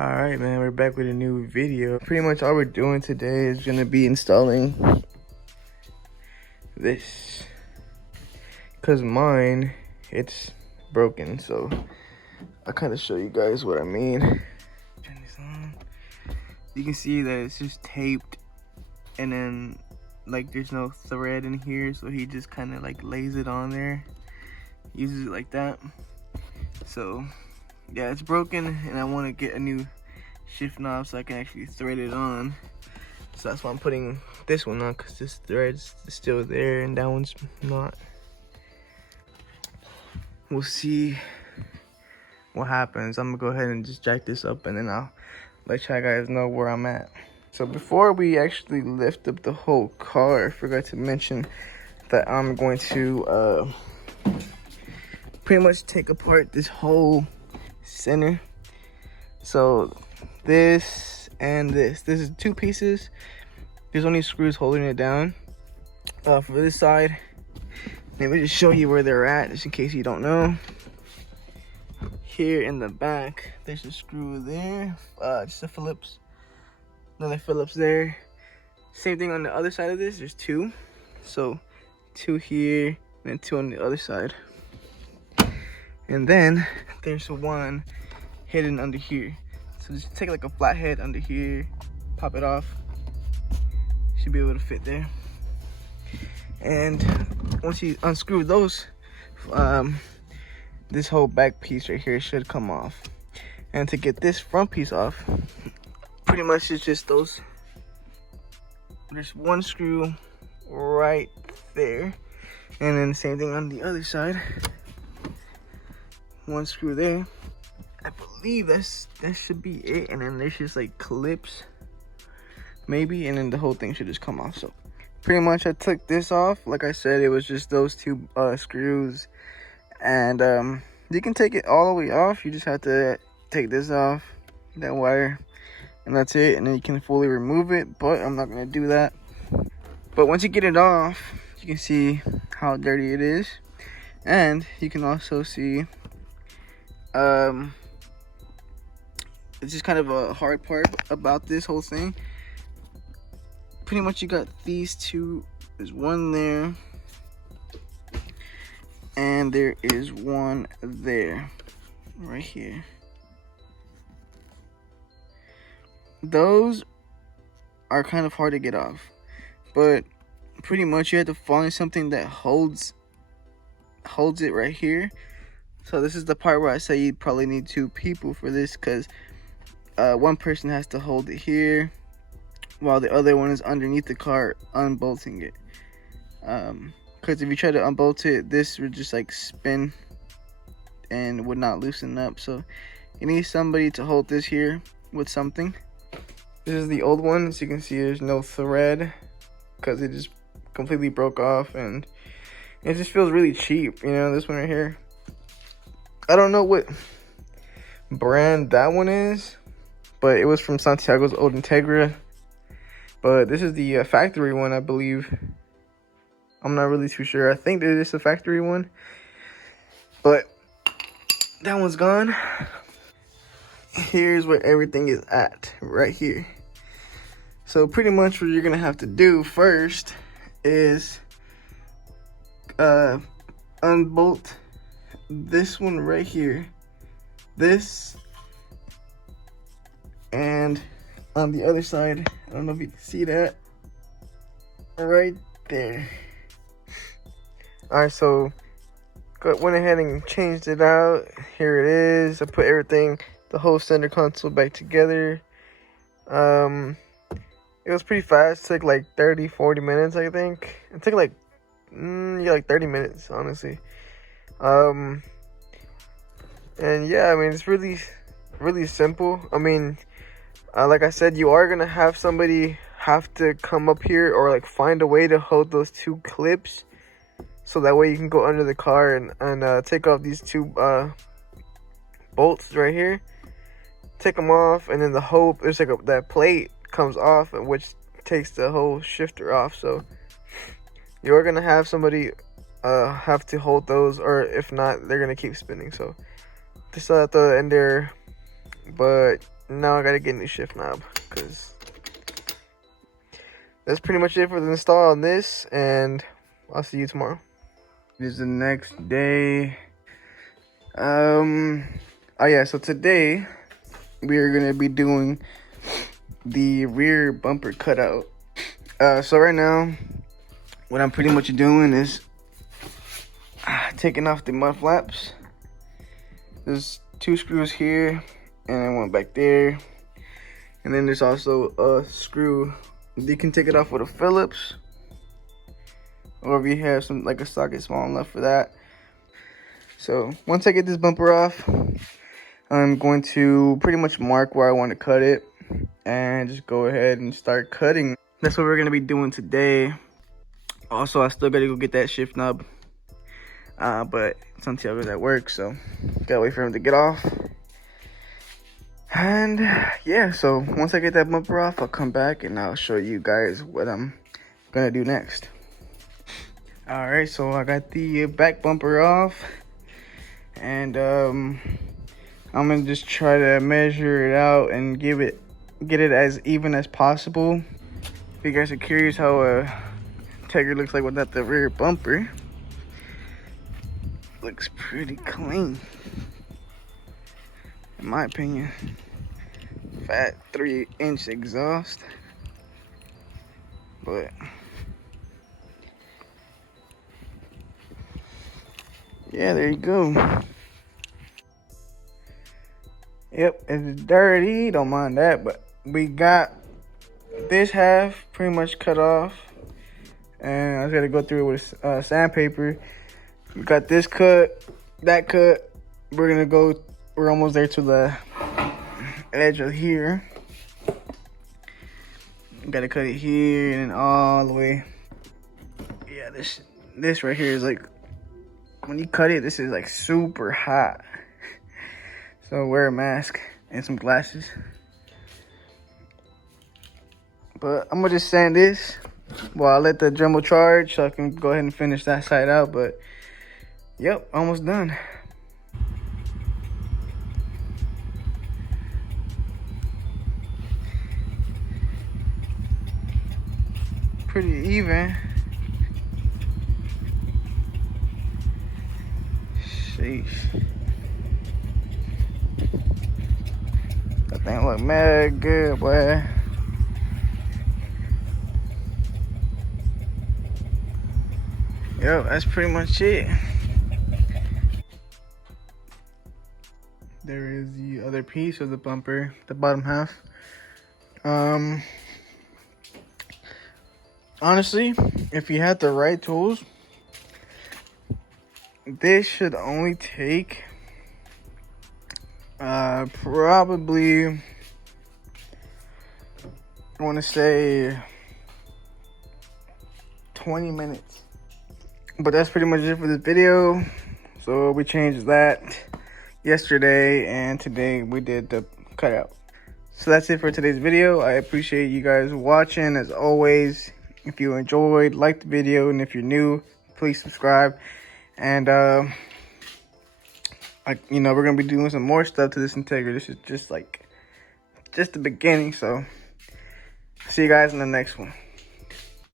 Alright, man, we're back with a new video. Pretty much all we're doing today is gonna be installing this, because mine, it's broken. So I'll kind of show you guys what I mean. Turn this on. You can see that it's just taped, and then like there's no thread in here, so he just kind of like lays it on there, uses it like that. So yeah, it's broken, and I want to get a new shift knob so I can actually thread it on. So that's why I'm putting this one on, because this thread's still there and that one's not. We'll see what happens. I'm gonna go ahead and just jack this up, and then I'll let you guys know where I'm at. So before we actually lift up the whole car, I forgot to mention that I'm going to pretty much take apart this whole center. So this and this is two pieces. There's only screws holding it down. For this side, let me just show you where they're at, just in case you don't know. Here in the back, there's a screw there, just a Phillips, another Phillips there. Same thing on the other side of this, there's two. So two here and two on the other side. And then there's one hidden under here. So just take like a flathead under here, pop it off. Should be able to fit there. And once you unscrew those, this whole back piece right here should come off. And to get this front piece off, pretty much it's just those. There's one screw right there. And then the same thing on the other side. One screw there. I believe that should be it. And then there's just like clips, maybe, and then the whole thing should just come off. So pretty much I took this off. Like I said, it was just those two screws. And you can take it all the way off. You just have to take this off, that wire, and that's it. And then you can fully remove it, but I'm not gonna do that. But once you get it off, you can see how dirty it is. And you can also see it's just kind of a hard part about this whole thing. Pretty much you got these two. There's one there, and there is one there, right here. Those are kind of hard to get off, but pretty much you have to find something that holds it right here. So this is the part where I say you probably need two people for this, because one person has to hold it here while the other one is underneath the car unbolting it. Because if you try to unbolt it, this would just like spin and would not loosen up. So you need somebody to hold this here with something. This is the old one. As you can see, there's no thread because it just completely broke off, and it just feels really cheap, you know, this one right here. I don't know what brand that one is, but it was from Santiago's old Integra. But this is the factory one, I believe. I'm not really too sure. I think this is a factory one, but that one's gone. Here's where everything is at, right here. So pretty much what you're gonna have to do first is unbolt this one right here, this, and on the other side, I don't know if you can see that, right there. Alright, so went ahead and changed it out. Here it is. I put everything, the whole center console back together. It was pretty fast. It took like 30-40 minutes, I think. It took like like 30 minutes, honestly. And yeah, I mean, it's really simple. I mean, like I said, you are gonna have somebody have to come up here or like find a way to hold those two clips, so that way you can go under the car and take off these two bolts right here. Take them off, and then the whole, there's like that plate comes off, which takes the whole shifter off. So you're gonna have somebody have to hold those, or if not, they're gonna keep spinning. So just at the end there, but now I gotta get a new shift knob, because that's pretty much it for the install on this, and I'll see you tomorrow. It is the next day. Oh yeah, so today we are gonna be doing the rear bumper cutout. So right now, what I'm pretty much doing is taking off the mud flaps. There's 2 screws here, and then 1 back there. And then there's also a screw. You can take it off with a Phillips, or if you have some like a socket small enough for that. So once I get this bumper off, I'm going to pretty much mark where I want to cut it and just go ahead and start cutting. That's what we're gonna be doing today. Also, I still gotta go get that shift knob, but Santiago's at work, so gotta wait for him to get off. And yeah, so once I get that bumper off, I'll come back and I'll show you guys what I'm gonna do next. All right, so I got the back bumper off, and I'm gonna just try to measure it out and get it as even as possible. If you guys are curious how a Integra looks like without the rear bumper, looks pretty clean, in my opinion. Fat 3-inch exhaust, but yeah, there you go. Yep, it's dirty, don't mind that, but we got this half pretty much cut off, and I just gotta go through it with sandpaper. We got this cut, that cut. We're almost there to the edge of here. Gotta cut it here and then all the way. Yeah, this right here is like, when you cut it, this is like super hot. So wear a mask and some glasses. But I'm gonna just sand this while I let the Dremel charge, so I can go ahead and finish that side out. But yep, almost done. Pretty even. Sheesh. That thing look mad good, boy. Yo, that's pretty much it. There is the other piece of the bumper, the bottom half. Honestly, if you had the right tools, this should only take probably, I want to say 20 minutes. But that's pretty much it for this video. So we changed that yesterday, and today we did the cutout. So that's it for today's video. I appreciate you guys watching. As always, if you enjoyed, like the video, and if you're new, please subscribe. And we're gonna be doing some more stuff to this Integra. This is just the beginning. So see you guys in the next one.